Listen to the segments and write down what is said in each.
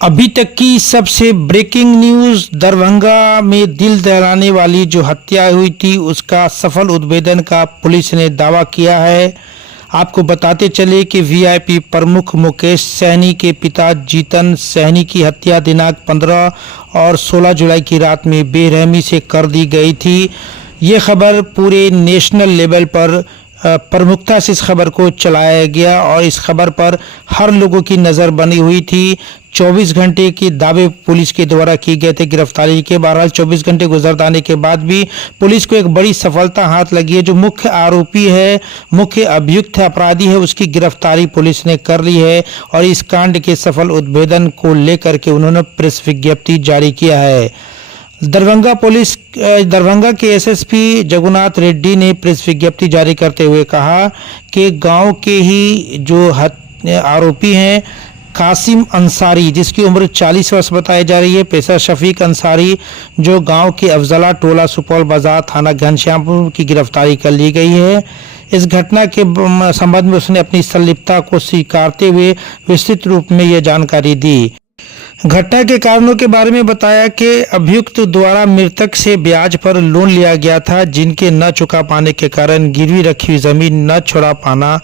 अभी तक की सबसे ब्रेकिंग न्यूज़। दरभंगा में दिल दहलाने वाली जो हत्या हुई थी उसका सफल उद्भेदन का पुलिस ने दावा किया है। आपको बताते चले कि वीआईपी प्रमुख मुकेश सहनी के पिता जीतन सहनी की हत्या दिनांक 15 और 16 जुलाई की रात में बेरहमी से कर दी गई थी। ये खबर पूरे नेशनल लेवल पर प्रमुखता से इस खबर को चलाया गया और इस खबर पर हर लोगों की नज़र बनी हुई थी। 24 घंटे के दावे पुलिस के द्वारा किए गए थे गिरफ्तारी के। बहरहाल 24 घंटे गुजर जाने के बाद भी पुलिस को एक बड़ी सफलता हाथ लगी है। जो मुख्य आरोपी है, मुख्य अभियुक्त है, अपराधी है, उसकी गिरफ्तारी पुलिस ने कर ली है और इस कांड के सफल उद्भेदन को लेकर के उन्होंने प्रेस विज्ञप्ति जारी किया है। दरभंगा के एसएसपी जगन्नाथ रेड्डी ने प्रेस विज्ञप्ति जारी करते हुए कहा कि गांव के ही जो आरोपी हैं कासिम अंसारी, जिसकी उम्र 40 वर्ष बताई जा रही है, पेशा शफीक अंसारी, जो गांव के अफजला टोला सुपौल बाजार थाना घनश्यामपुर की गिरफ्तारी कर ली गई है। इस घटना के संबंध में उसने अपनी संलिप्तता को स्वीकारते हुए विस्तृत रूप में यह जानकारी दी। घटना के कारणों के बारे में बताया कि अभियुक्त द्वारा मृतक से ब्याज पर लोन लिया गया था, जिनके न चुका पाने के कारण गिरवी रखी हुई जमीन न छुड़ा पाना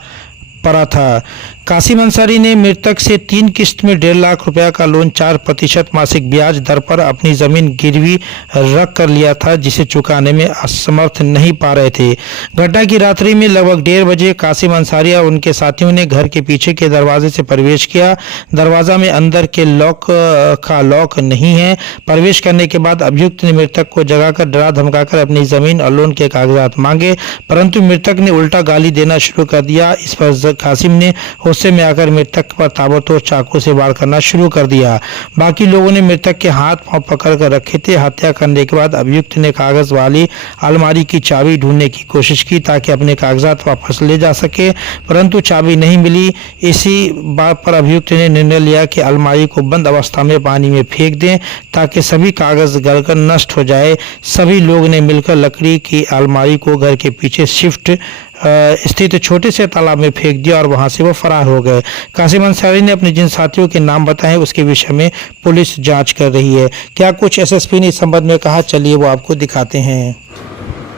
पड़ा था। कासिम अंसारी ने मृतक से 3 किस्त में 1.5 लाख रुपया का लोन 4% मासिक ब्याज दर पर अपनी जमीन गिरवी रख कर लिया था, जिसे चुकाने में असमर्थ नहीं पा रहे थे। घटना की रात्रि में लगभग 1:30 बजे कासिम अंसारी और उनके साथियों ने घर के पीछे के दरवाजे से प्रवेश किया। दरवाजा में अंदर के लॉक नहीं है। प्रवेश करने के बाद अभियुक्त ने मृतक को जगाकर डरा धमकाकर अपनी जमीन और लोन के कागजात मांगे, परंतु मृतक ने उल्टा गाली देना शुरू कर दिया। इस पर कासिम ने गुस्से में आकर मृतक पर ताबड़तोड़ चाकू से वार करना शुरू कर दिया। बाकी लोगों ने मृतक के हाथ पांव पकड़ कर रखे थे। हत्या करने के बाद अभियुक्त ने कागज वाली अलमारी की चाबी ढूंढने की कोशिश की ताकि अपने कागजात वापस ले जा सके, परंतु चाबी नहीं मिली। इसी बात पर अभियुक्त ने निर्णय लिया कि अलमारी को बंद अवस्था में पानी में फेंक दें ताकि सभी कागज गलकर नष्ट हो जाए। सभी लोग ने मिलकर लकड़ी की अलमारी को घर के पीछे स्थित छोटे से तालाब में फेंक दिया और वहां से वो फरार हो गए। कासिम अंसारी ने अपने जिन साथियों के नाम बताए उसके विषय में पुलिस जांच कर रही है। क्या कुछ एसएसपी ने इस संबंध में कहा, चलिए वो आपको दिखाते हैं।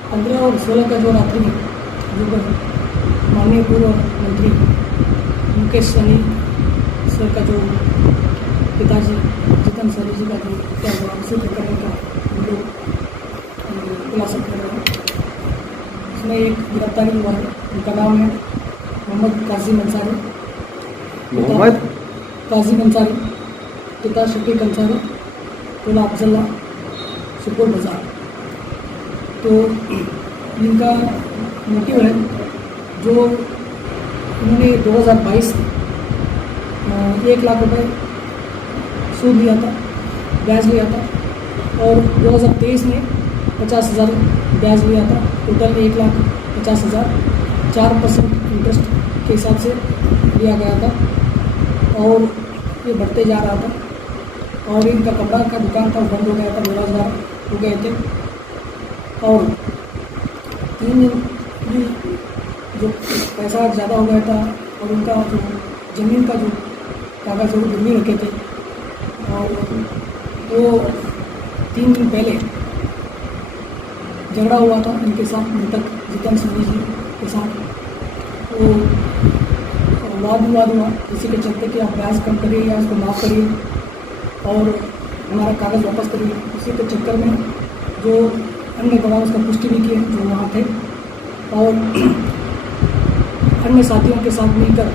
15 और 16 का जो रात्रि माननीय पूर्व मंत्री मुकेश सहनी सर का जो पिताजी जीतन सहनी जी का जो हत्या हुआ, उसी प्रकरण का हम लोग खुलासा कर रहे हैं। इसमें एक गिरफ्तारी हुआ है, उनका नाम है मोहम्मद कासिम अंसारी, पिता शफीक अंसारी, टोला अफजला सुपौल बाजार। तो इनका मोटिव है जो उन्होंने 2022 में 1 लाख रुपए सूद लिया था, ब्याज लिया था, और 2023 में 50,000 ब्याज लिया था। टोटल में 1,50,000 4% इंटरेस्ट के हिसाब से लिया गया था और ये बढ़ते जा रहा था। और इनका कपड़ा का दुकान था, बंद हो गया था, बेरोजगार हो गए थे। और 3 दिन जो पैसा ज़्यादा हो गया था और उनका जो ज़मीन का जो कागज़ है वो गिरवी रखे थे। और वो 3 दिन पहले झगड़ा हुआ था इनके साथ, मृतक जीतन सहनी जी के साथ। वो वाद विवाद हुआ इसी के चलते कि आप ब्याज कम करिए या उसको माफ़ करिए और हमारा कागज़ वापस करिए। उसी के चक्कर में जो अन्य गवाह उसका पुष्टि भी किए जो वहाँ थे और अन्य साथियों के साथ मिलकर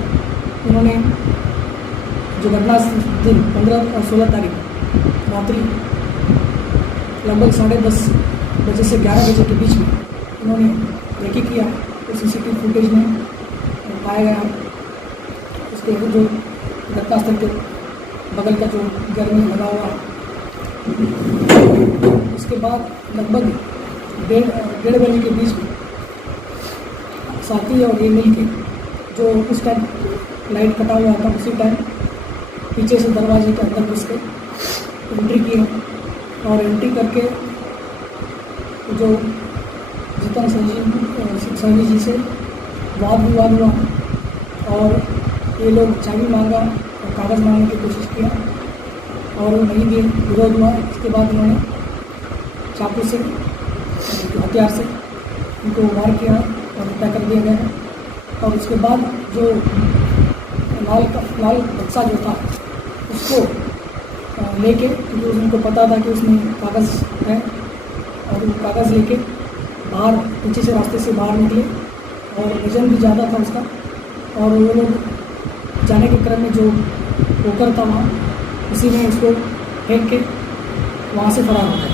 उन्होंने जो घटना दिन 15 और 16 तारीख रात्रि लगभग 10:30 बजे से 11 बजे के बीच में उन्होंने रेकी किया। तो सीसीटीवी फुटेज में पाया गया है। उसके जो घटनास्थल के बगल का जो घर में लगा हुआ है, उसके बाद लगभग 1:30 बजे के बीच में साथी और ये मिल के जो उस टाइम लाइट कटा हुआ था उसी टाइम पीछे से दरवाजे के अंदर घुस के एंट्री की और एंट्री करके जो जीतन सहनी जी से वाद विवाद हुआ और ये लोग चाबी मांगा और कागज़ मांगने की कोशिश किया और वहीं भी विरोध हुआ। उसके बाद उन्होंने चाकू से, जो हथियार से उनको वार किया और हत्या कर दिया गया है। और उसके बाद जो लाल बच्चा जो था उसको लेके, क्योंकि उनको पता था कि उसमें कागज़ है, और वो कागज़ लेके बाहर पीछे से रास्ते से बाहर निकले, और वजन भी ज़्यादा था उसका। और वो लोग जाने के क्रम में जो पोखर था वहाँ, उसी में उसको फेंक के वहाँ से फरार हो गए।